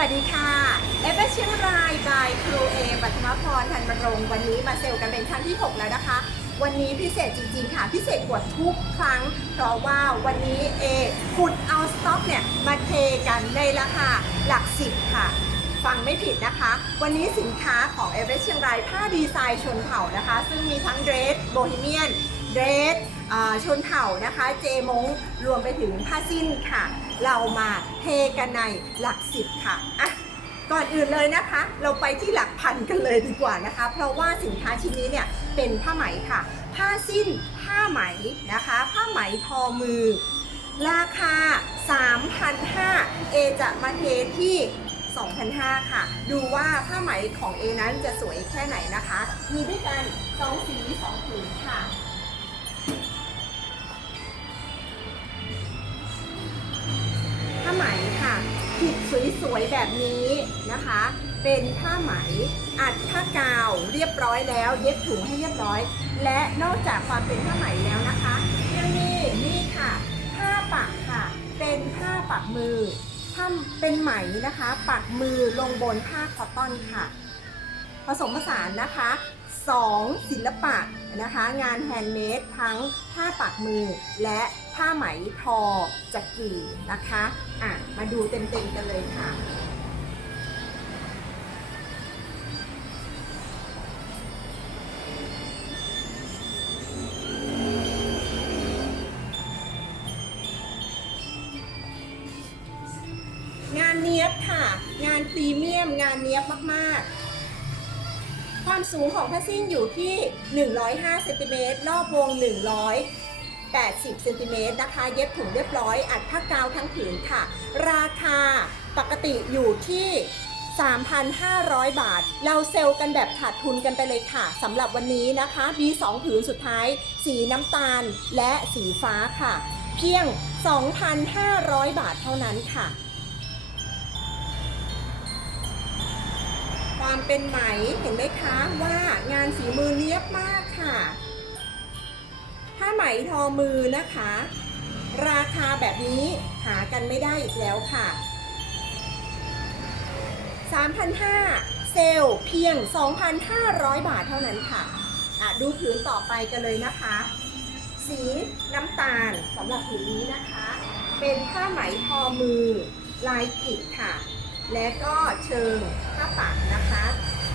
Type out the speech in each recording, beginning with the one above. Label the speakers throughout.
Speaker 1: วัสดีค่ะ เอฟเอเชียงรายบายครูเอปัทมพรธันบรงวันนี้มาเซลกันเป็นครั้งที่ 6 แล้วนะคะ วันนี้พิเศษจริง ๆ ค่ะ พิเศษกว่าทุกครั้ง เพราะว่าวันนี้เอขุดเอาสต็อกเนี่ย มาเทกันในราคาหลักสิบค่ะ ฟังไม่ผิดนะคะ วันนี้สินค้าของเอเวอเรสต์เชียงรายผ้าดีไซน์ชนเผ่านะคะ ซึ่งมีทั้งเดรสโบฮีเมียนเดรสชนเผ่านะคะ เจมงรวมไปถึงผ้าสิ้นค่ะ เรามาเทกันในหลักสิบค่ะอะก่อนอื่นเลยนะคะ เราไปที่หลักพันกันเลยดีกว่านะคะ เพราะว่าสินค้าชิ้นนี้เนี่ยเป็นผ้าไหมค่ะ ผ้าสิ้นผ้าไหมนะคะ ผ้าไหมทอมือ ราคา 3,500 เอจะมาเทที่2,500ค่ะ ดูว่าผ้าไหมของเอนั้นจะสวยแค่ไหนนะคะ มีด้วยกัน2สี2ผืนค่ะาไหมค่ะผิดสวยๆแบบนี้นะคะ เป็นผ้าไหมอัดผ้ากาวเรียบร้อยแล้ว เย็บถุงให้เรียบร้อย และนอกจากความเป็นผ้าไหมแล้วนะคะยังมีนี่ค่ะผ้าปักค่ะ เป็นผ้าปักมือผ้าเป็นไหมนะคะ ปักมือลงบนผ้าคอตตอนค่ะ ผสมผสานนะคะสองศิลปะนะคะ งานแฮนด์เมดทั้งผ้าปักมือและ ผ้าไหมทอจักรีนะคะอะมาดูเต็มๆกันเลยค่ะ งานเนี้ยบค่ะ งานพรีเมียมงานเนี้ยบมากๆความสูงของผ้าสิ้นอยู่ที่ 105เซนติเมตรรอบวง 80เซนติเมตรนะคะ เย็บถุงเรียบร้อย อัดผ้ากาวทั้งผืนค่ะ ราคาปกติอยู่ที่ 3,500 บาท เราเซลล์กันแบบขาดทุนกันไปเลยค่ะสำหรับวันนี้นะคะ มี 2 ผืนสุดท้าย สีน้ำตาลและสีฟ้าค่ะ เพียง 2,500 บาทเท่านั้นค่ะความเป็นไหมเห็นไหมคะว่างานฝีมือเนียบมากค่ะ ผ้าไหมทอมือนะคะ ราคาแบบนี้หากันไม่ได้อีกแล้วค่ะ 3,500 เซลเพียง 2,500 บาทเท่านั้นค่ะอะ ดูผืนต่อไปกันเลยนะคะ สีน้ำตาลสำหรับผืนนี้นะคะ เป็นผ้าไหมทอมือ ลายขีดค่ะ และก็เชิงผ้าปักนะคะ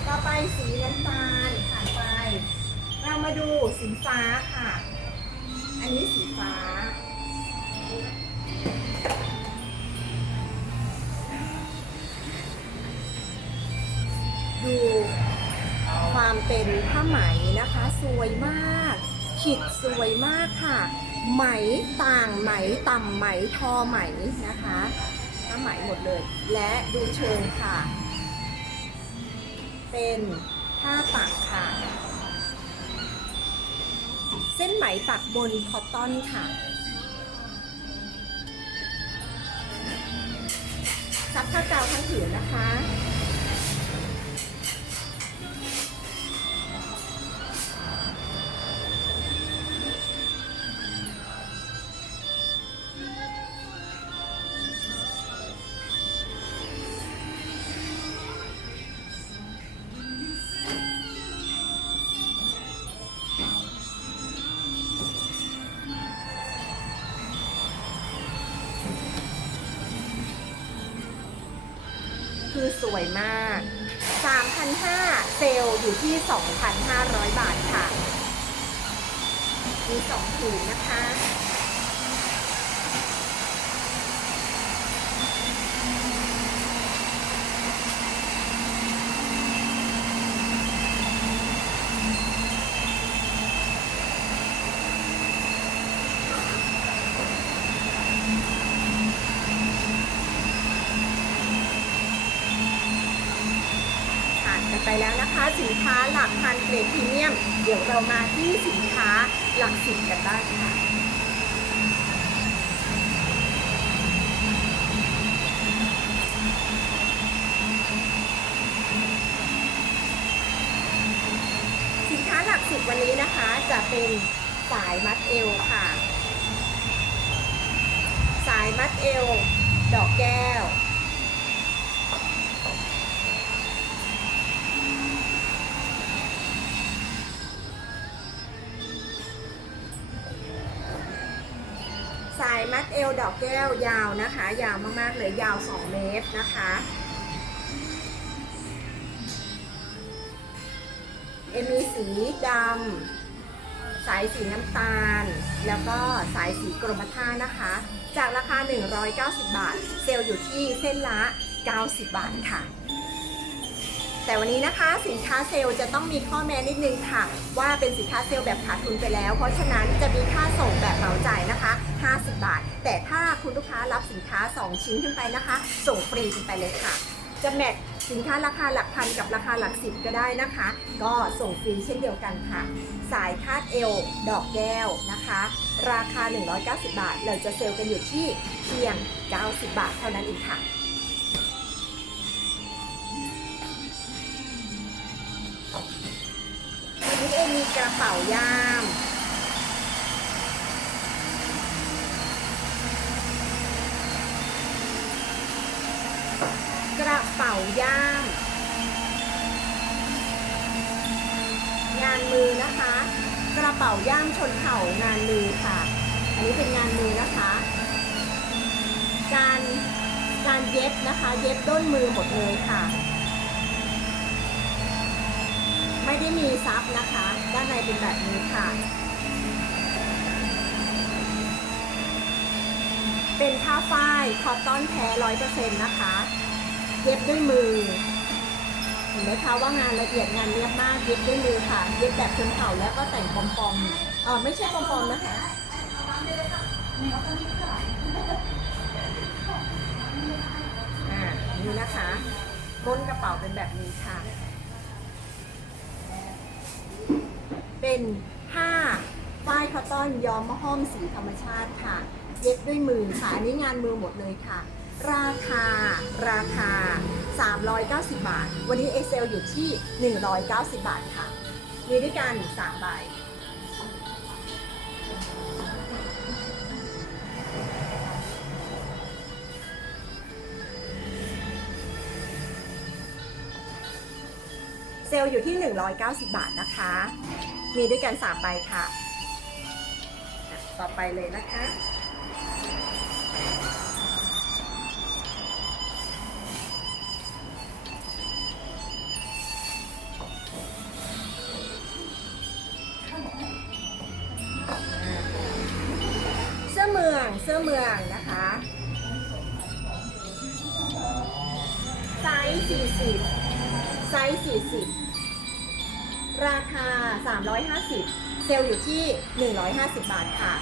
Speaker 1: ต่อไปสีน้ำตาลผ่านไป เรามาดูสีฟ้าค่ะ อันนี้สีฟ้า ดูความเป็นผ้าไหมนะคะสวยมากขีดสวยมากค่ะ ไหมต่างไหมต่ำไหมทอไหมนะคะผ้าไหมหมดเลย และดูเชิงค่ะ เป็นผ้าปัก เส้นไหมปักบนคอตตอนค่ะ ซับผ้ากาวทั้งผืนนะคะ มีสองผืนนะคะผ่านกันไปแล้วนะคะสินค้าหลักพันเกรดพรีเมียม เดี๋ยวเรามาที่สินค้า หลักสิบกันบ้างค่ะสินค้าหลักสิบวันนี้นะคะจะเป็นสายมัดเอวค่ะ สายมัดเอว ดอกแก้ว เอลดอกแก้วยาวนะคะ ยาวมากๆเลยยาว 2 เมตรนะคะเอ็มมีสีดำสายสีน้ำตาล แล้วก็สายสีกรมท่านะคะ จากราคา 190 บาท เซลล์อยู่ที่เส้นละ 90 บาทค่ะ แต่วันนี้นะคะสินค้าเซลล์จะต้องมีข้อแม้นิดนึงค่ะ ว่าเป็นสินค้าเซลล์แบบขาดทุนไปแล้ว เพราะฉะนั้นจะมีค่าส่งแบบเหมาจ่ายนะคะ 50 บาท แต่ถ้าคุณลูกค้ารับสินค้า 2 ชิ้นขึ้นไปนะคะ ส่งฟรีขึ้นไปเลยค่ะ จะแมทสินค้าราคาหลักพันกับราคาหลักสิบก็ได้นะคะ ก็ส่งฟรีเช่นเดียวกันค่ะ สายคาดเอวดอกแก้วนะคะ ราคา 190 บาท เราจะเซลล์กันอยู่ที่เพียง 90 บาทเท่านั้นเองค่ะ เป๋าย่าม กระเป๋าย่าม งานมือนะคะ กระเป๋าย่ามชนเผ่างานมือค่ะ อันนี้เป็นงานมือนะคะ การการเย็บนะคะ เย็บด้นมือหมดเลยค่ะ ไม่ได้มีซับนะคะ ด้านในเป็นแบบนี้ค่ะ เป็นผ้าฝ้ายคอตตอนแท้ร้อยเปอร์เซ็นต์นะคะ เย็บด้วยมือ เห็นไหมคะว่างานละเอียดงานเรียบมากเย็บด้วยมือค่ะ เย็บแบบชนเผ่าแล้วก็แต่งปอมๆเออไม่ใช่ปอมๆนะคะอ่านี่นะคะก้นกระเป๋าเป็นแบบนี้ค่ะ เป็นผ้าฝ้ายคอตตอนย้อมมะห้อมสีธรรมชาติค่ะ เย็บด้วยมือค่ะอันนี้งานมือหมดเลยค่ะ ราคาราคา 390 บาท วันนี้เอเซลอยู่ที่ 190 บาทค่ะ มีด้วยกัน3ใบเซลล์อยู่ที่ 190 บาทนะคะ มีด้วยกัน3ใบค่ะอะต่อไปเลยนะคะ เซลล์อยู่ที่ 150 บาทค่ะ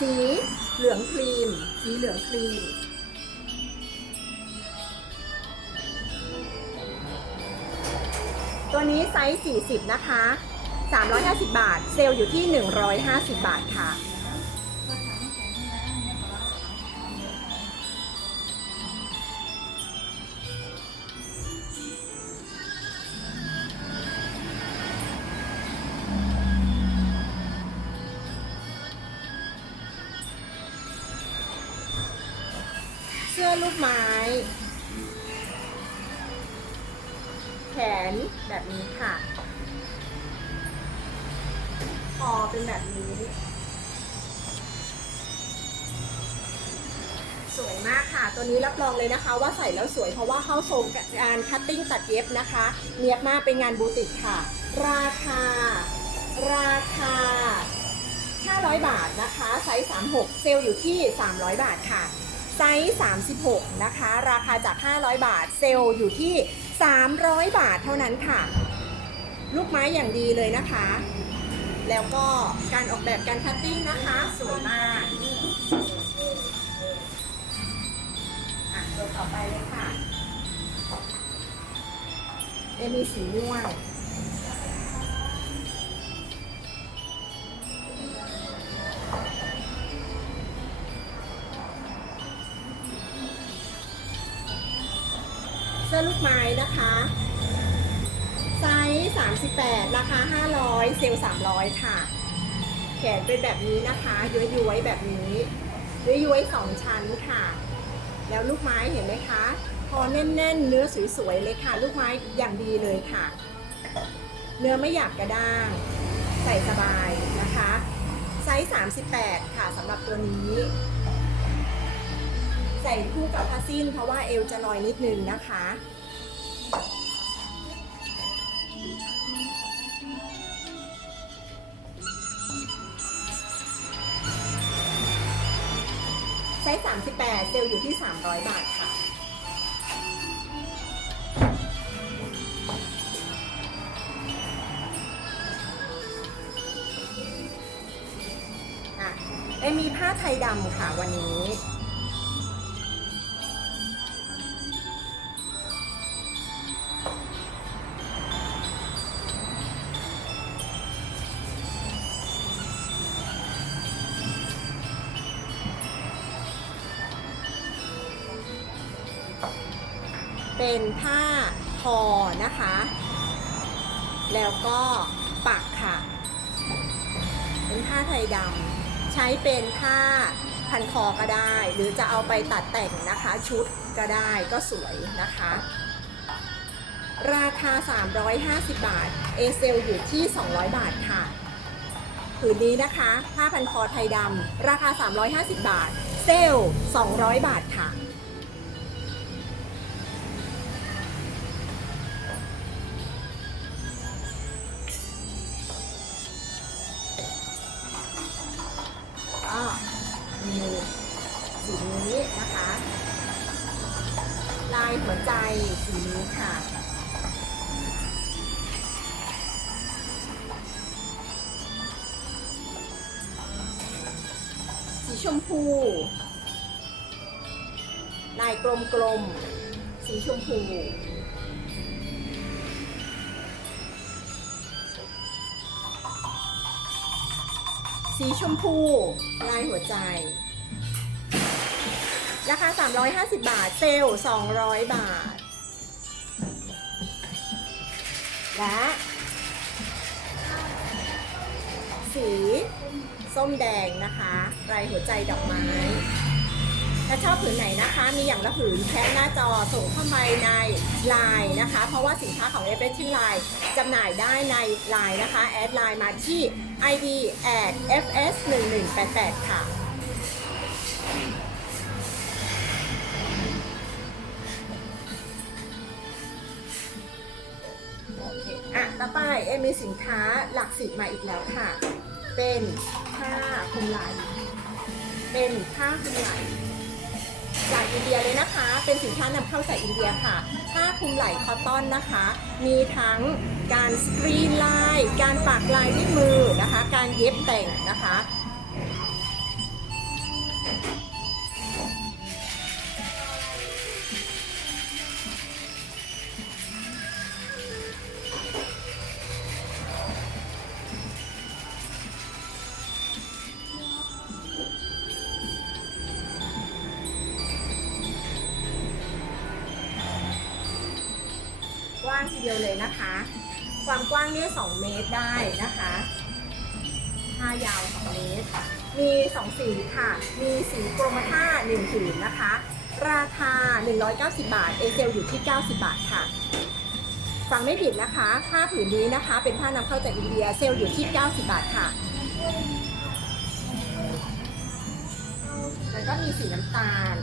Speaker 1: สีเหลืองครีม สีเหลืองครีม ตัวนี้ไซส์ 40 นะคะ 350 บาท เซลล์อยู่ที่ 150 บาทค่ะ วยเพราะว่าเข้าทรงกับการคัตติ้งตัดเย็บนะคะ เนียบมากเป็นงานบูติกค่ะ ราคา ราคา 500 บาทนะคะไซส์ 36 เซลล์อยู่ที่ 300 บาทค่ะไซส์36 นะคะ ราคาจาก 500 บาท เซลล์อยู่ที่ 300 บาทเท่านั้นค่ะ ลูกไม้อย่างดีเลยนะคะ แล้วก็การออกแบบการคัตติ้งนะคะ สวยมาก ตัวต่อไปเลยค่ะ เอมีสีม่วงเสื้อลูกไม้นะคะ ไซส์ 38 ราคา 500 เซลล์300 ค่ะ แขนเป็นแบบนี้นะคะ ย้วยๆ แบบนี้ ย้วยๆ2ชั้นค่ะ แล้วลูกไม้เห็นไหมคะ พอแน่นๆ เนื้อสวยๆเลยค่ะ ลูกไม้อย่างดีเลยค่ะ เนื้อไม่หยาบกระด้าง ใส่สบายนะคะไซส์38 ค่ะสำหรับตัวนี้ ใส่คู่กับผ้าสิ้นเพราะว่าเอวจะลอยนิดนึงนะคะ ไซส์38 เซลล์อยู่ที่ 300 บาทค่ะอะมีผ้าไทยดำค่ะวันนี้ เป็นผ้าทอนะคะ แล้วก็ปักค่ะ เป็นผ้าไทยดำใช้เป็นผ้าพันคอก็ได้ หรือจะเอาไปตัดแต่งนะคะชุดก็ได้ก็สวยนะคะ ราคา 350 บาท เอเซลอยู่ที่ 200 บาทค่ะผืนนี้นะคะ ผ้าพันคอไทยดำราคา 350 บาท เซลล์200 บาทค่ะายหัวใจสีนี้ค่ะ สีชมพู ลายกลมๆ สีชมพูสีชมพู ลายหัวใจ ราคา 350 บาท เซลล์200 บาท และ สีส้มแดงนะคะลายหัวใจดอกไม้ ถ้าชอบผืนไหนนะคะ มีอย่างละผืนแคปหน้าจอส่งเข้าไปในไลน์นะคะ เพราะว่าสินค้าของ f อ s ไลน์จำหน่ายได้ในไลน์นะคะ แอดไลน์มาที่ id at fs 1 1 8 8 ค่ะ สินค้าหลักสิบมาอีกแล้วค่ะ เป็นผ้าคลุมไหล่เป็นผ้าคลุมไหล่จากอินเดียเลยนะคะ เป็นสินค้านำเข้าจากอินเดียค่ะ ผ้าคลุมไหล่คอตตอนนะคะ มีทั้งการสกรีนลาย การปักลายด้วยมือนะคะ การเย็บแต่งนะคะ เดียวเลยนะคะ ความกว้างเนี่ย2เมตรได้นะคะผ้ายาว2เมตร มี2สีค่ะ มีสีกรมท่า1ผืนนะคะ ราคา 190 บาท เอเซลอยู่ที่ 90 บาทค่ะฟังไม่ผิดนะคะ ผ้าผืนนี้นะคะ เป็นผ้านำเข้าจากอินเดีย เซลอยู่ที่ 90 บาทค่ะแล้วก็มีสีน้ำตาล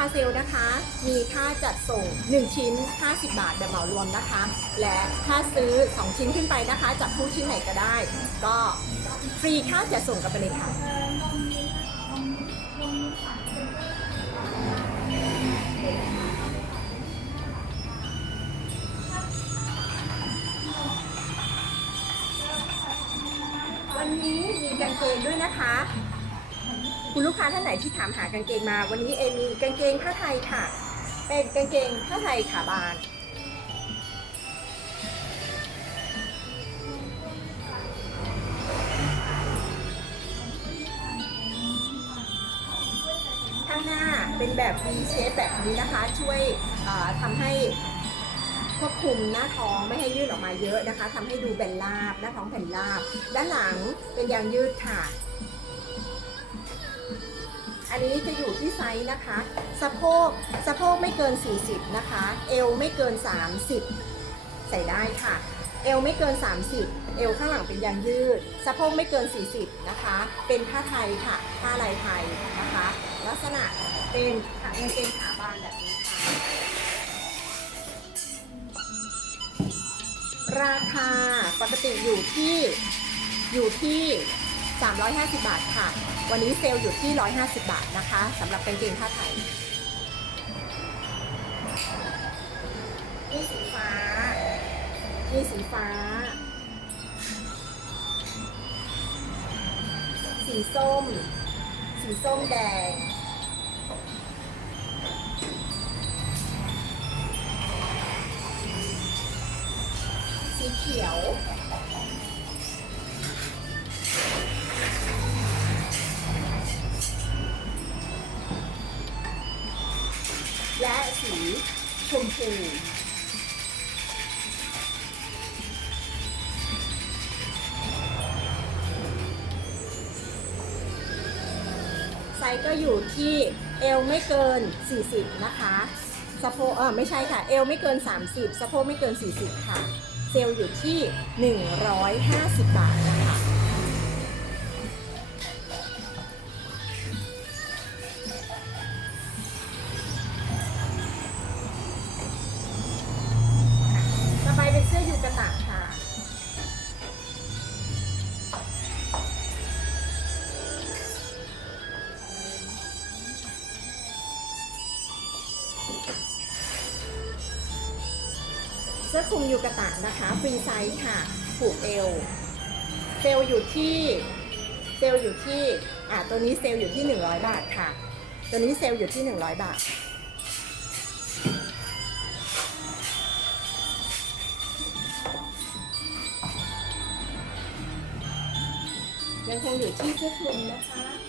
Speaker 1: าราคาเซลนะคะ มีค่าจัดส่ง 1 ชิ้น 50 บาทแบบเหมารวมนะคะ และถ้าซื้อ 2 ชิ้นขึ้นไปนะคะจากผู้ชิ้นไหนก็ได้ ก็ฟรีค่าจัดส่งกันไปเลยค่ะ คุณลูกค้าท่านไหนที่ถามหากางเกงมา วันนี้เอมีกางเกงผ้าไทยค่ะ เป็นกางเกงผ้าไทยขาบานข้างหน้าเป็นแบบ V shape แบบนี้นะคะ ช่วยทำให้ควบคุมหน้าท้องไม่ให้ยืดออกมาเยอะนะคะทำให้ดูแบนราบหน้าท้องแผ่นราบ ด้านหลังเป็นยางยืดค่ะ อันนี้จะอยู่ที่ไซส์นะคะ สะโพกสะโพกไม่เกิน 40 นะคะ เอวไม่เกิน 30 ใส่ได้ค่ะ เอวไม่เกิน 30 เอวข้างหลังเป็นยางยืด สะโพกไม่เกิน 40 นะคะ เป็นผ้าไทยค่ะ ผ้าลายไทยนะคะ ลักษณะเป็นกางเกงขาบานแบบนี้ค่ะ ราคาปกติอยู่ที่อยู่ที่ 350 บาทค่ะ วันนี้เซลล์อยู่ที่ 150 บาทนะคะสำหรับกางเกงผ้าไทยนี่สีฟ้านี่สีฟ้า สีส้ม สีส้มแดง ส์ก็อยู่ที่เอวไม่เกิน 40 นะคะสะโพกเออไม่ใช่ค่ะ เอวไม่เกิน 30สะโพกไม่เกิน 40 ค่ะ เซลล์อยู่ที่ 150 บาทนะคะ ค่ะผูกเอว เซลล์อยู่ที่ เซลล์อยู่ที่ อ่าตัวนี้เซลล์อยู่ที่ 100 บาทค่ะ ตัวนี้เซลล์อยู่ที่ 100 บาท ยังคงอยู่ที่เสื้อคลุมนะคะ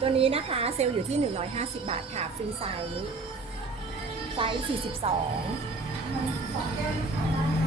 Speaker 1: ตัวนี้นะคะเซลล์อยู่ที่ 150 บาทค่ะ ฟรีไซส์ไซส์42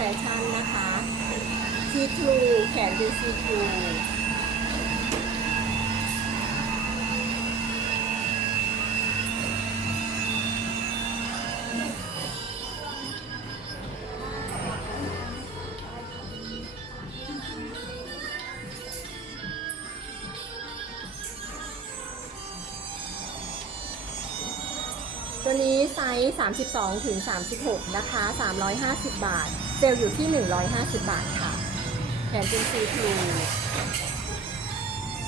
Speaker 1: แฟชั่นนะคะซีทรูแขนเป็นซีทรูตัวนี้ไซส์ 32 ถึง 36 นะคะ 350 บาท เซลล์อยู่ที่ 150 บาทค่ะแขนเป็นซีทรู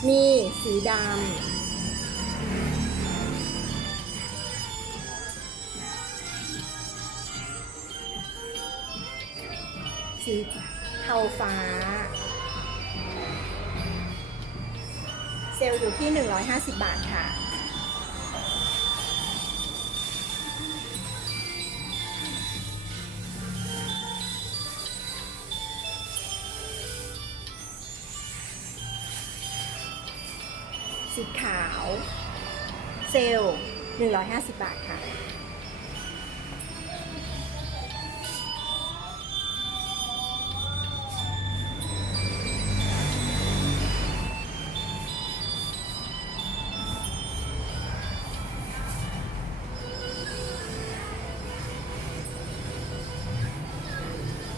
Speaker 1: มีสีดำ สีเทาฟ้า เซลล์อยู่ที่ 150 บาทค่ะาว เซลล์150 บาทค่ะ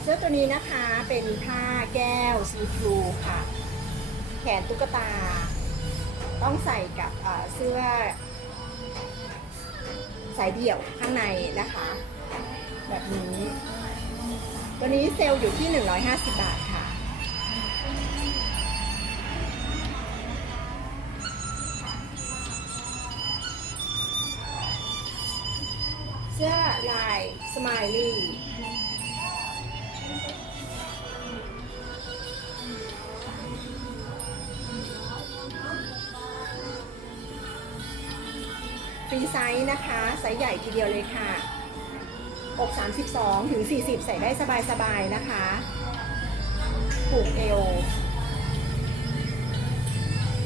Speaker 1: เสื้อตัวนี้นะคะเป็นผ้าแก้วซีทรูค่ะ แขนตุ๊กตา ต้องใส่กับเสื้อสายเดี่ยวข้างในนะคะ แบบนี้ตัวนี้เซลล์อยู่ที่ 150 บาทค่ะ เสื้อลายสไมลี่ ไซส์ใหญ่ทีเดียวเลยค่ะอก32ถึง40 ใส่ได้สบายๆนะคะผูกเอว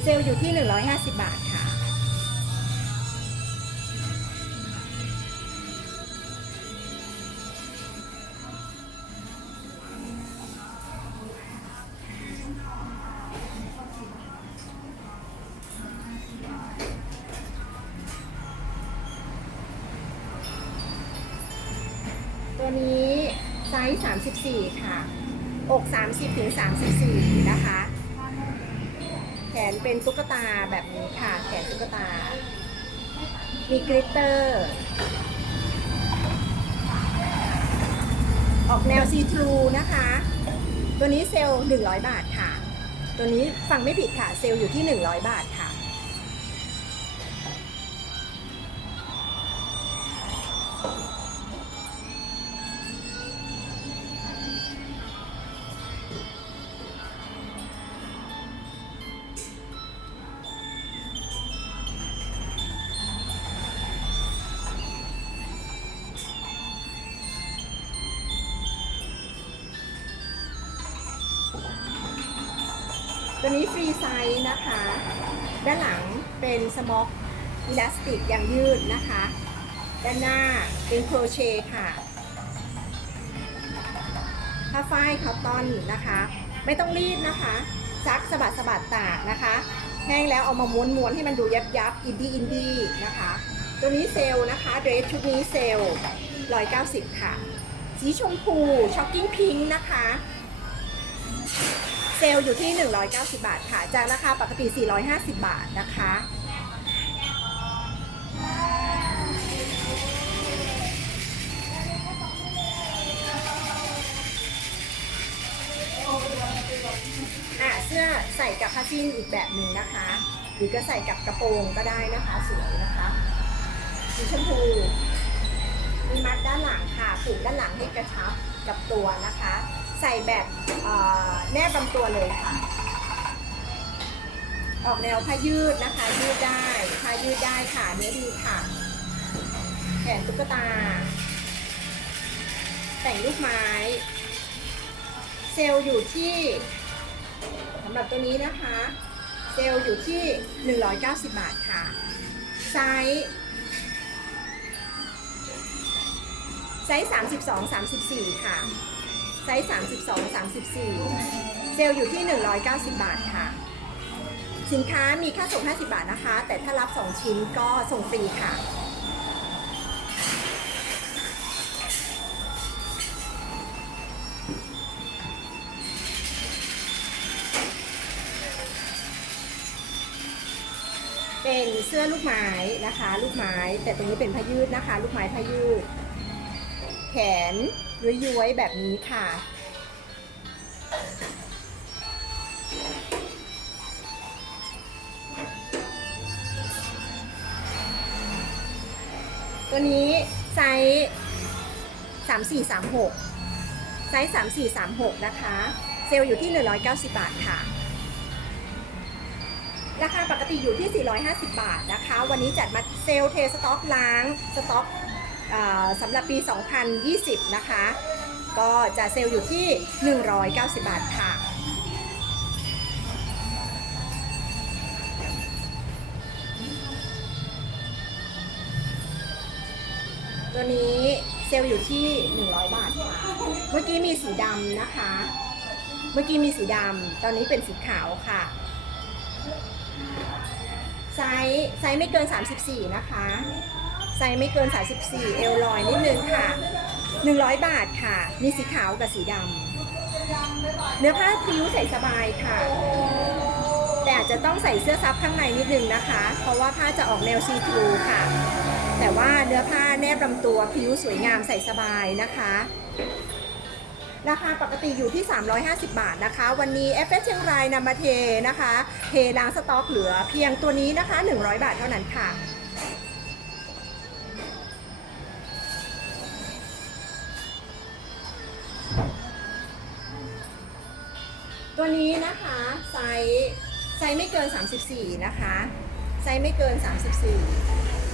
Speaker 1: เซลล์อยู่ที่ 150 บาทค่ะ ถึง 34 นะคะ แขนเป็นตุ๊กตาแบบนี้ค่ะ แขนตุ๊กตา มีกริตเตอร์ ออกแนวซีทรูนะคะ ตัวนี้เซลล์100 บาทค่ะ ตัวนี้ฟังไม่ผิดค่ะ เซลล์อยู่ที่ 100 บาทค่ะ ติกยางยืดนะคะ ด้านหน้าเป็นโครเชต์ค่ะผ้าฝ้ายคอตตอนนะคะ ไม่ต้องรีดนะคะ ซักสะบัดสะบัดตากนะคะ แห้งแล้วเอามาม้วนม้วนให้มันดูยับยับอินดี้อินดี้นะคะ ตัวนี้เซลนะคะเดรสชุดนี้เซลล์190ค่ะ สีชมพูช็อกกิ้งพิงค์นะคะเซลล์อยู่ที่ 190 บาทค่ะ จากราคาปกติ 450 บาทนะคะ อะเสื้อใส่กับผ้าสิ้นอีกแบบหนึ่งนะคะ หรือก็ใส่กับกระโปรงก็ได้นะคะสวยนะคะสีชมพูมีมัดด้านหลังค่ะผูกด้านหลังให้กระชับกับตัวนะคะ ใส่แบบแนบลำตัวเลยค่ะ ออกแนวผ้ายืดนะคะ ยืดได้ผ้ายืดได้ค่ะเนื้อดีค่ะแขนตุ๊กตา แต่งลูกไม้ เซลล์อยู่ที่ หรับตัวนี้นะคะ เซลล์อยู่ที่ 190 บาทค่ะ ไซส์ไซส์32 34 ค่ะ ไซส์32 34 เซลล์อยู่ที่ 190 บาทค่ะ สินค้ามีค่าส่ง 50 บาทนะคะ แต่ถ้ารับ 2 ชิ้นก็ส่งฟรีค่ะ เสื้อลูกไม้นะคะ ลูกไม้ แต่ตรงนี้เป็นผ้ายืดนะคะ ลูกไม้ผ้ายืด แขนย้วยๆแบบนี้ค่ะ ตัวนี้ไซส์สามสี่สามหกไซส์สามสี่สามหกนะคะ เซลล์อยู่ที่190บาทค่ะ ราคาปกติอยู่ที่ 450 บาทนะคะ วันนี้จัดมาเซลเทสต็อกล้างสต็อกสำหรับปี 2020 นะคะ ก็จะเซลอยู่ที่ 190 บาทค่ะตัวนี้เซลล์อยู่ที่ 100 บาทค่ะ เมื่อกี้มีสีดำนะคะ เมื่อกี้มีสีดำ ตอนนี้เป็นสีขาวค่ะ ไซส์ไซส์ไม่เกิน 34 นะคะ ไซส์ไม่เกิน 34 เอลลอยนิดนึงค่ะ 100 บาทค่ะ มีสีขาวกับสีดำเนื้อผ้าพริ้วใส่สบายค่ะ แต่อาจจะต้องใส่เสื้อซับข้างในนิดนึงนะคะ เพราะว่าผ้าจะออกแนวซีทรูค่ะ แต่ว่าเนื้อผ้าแนบลำตัวพริ้วสวยงามใส่สบายนะคะ ราคาปกติอยู่ที่ 350 บาทนะคะ วันนี้ f อ s เชียงรายนำมาเทนะคะ เทล้างสต็อกเหลือเพียงตัวนี้นะคะ 100 บาทเท่านั้นค่ะตัวนี้นะคะไซส์ไซส์ไม่เกิน 34 นะคะ ไซส์ไม่เกิน 34